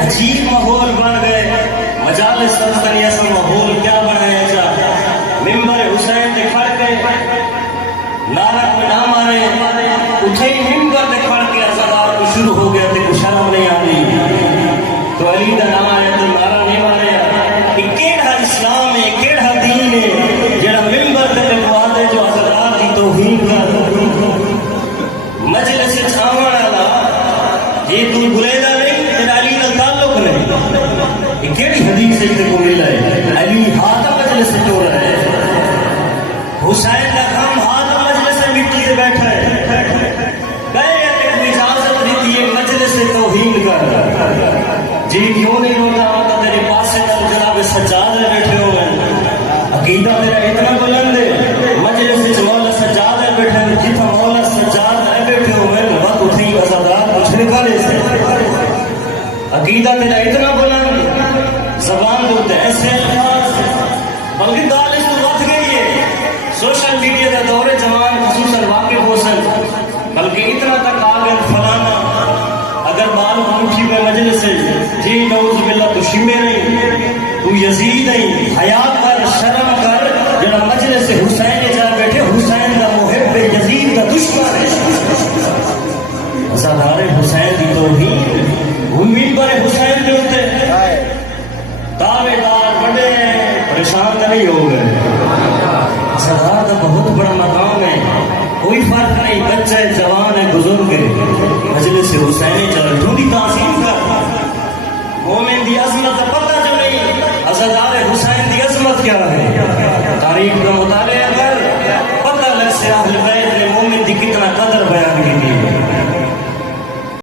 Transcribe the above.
عجیب ماحول بن گئے مجالس سلطنی ایسا ماحول کیا بنایا جا ممبر حسین دے کھڑ کے نعرہ کوئی نہ مارے اٹھے ہی ممبر دے کھڑ کے ازادار کو شروع ہو گیا تے کوئی شرم نہیں آتی تو علی دا نام آیا تو نعرہ نہیں مارے کہ کیڑا اسلام ہے کیڑا دین ہے جڑا ممبر دے لگوا دے جو ازادار کی توہین کر مجلس چھاوڑ والا یہ تو بلے دا نہیں تیرا علی دا تعلق نہیں یہ کیڑی حدیث سے تے کو ملا ہے علی ہاتھ مجلس سے ٹور ہے حسین کا کام ہاتھ مجلس سے مٹی سے بیٹھا ہے گئے کہ اجازت دیتی ہے مجلس سے توہین کر جی کیوں نہیں ہوتا ہوتا تیرے پاس سے جناب سجاد ہے بیٹھے ہوئے عقیدہ میرا اتنا بلند ہے مجلس سے مولا سجاد ہے بیٹھے ہوئے جتنا مولا سجاد ہے بیٹھے ہوئے وقت اٹھی ازادار کچھ نکالے سے عقیدہ تیرا اتنا بلند زبان بولتے ایسے الفاظ بلکہ دال اس کو بات گئی ہے سوشل میڈیا کا دور جوان خصوصاً واقف ہو سن بلکہ اتنا تک آگے فلانا اگر بال پوچھی میں مجلس سے جی نعوذ باللہ تو شیمے نہیں تو یزید نہیں حیا کر شرم کر جڑا مجلس سے حسین جا بیٹھے حسین کا محب یزید کا دشمن ہے ازادار حسین کی توہین امید پر حسین جو ہوتے دعوے دار بڑے پریشان نہیں ہو گئے ازادار کا بہت بڑا مقام ہے کوئی فرق نہیں بچہ ہے جوان ہے بزرگ ہے مجلس سے حسین چل ڈھونڈی تعظیم کر مومن دی عظمت کا پتہ جو نہیں ازادار حسین دی عظمت کیا ہے تاریخ کا مطالعہ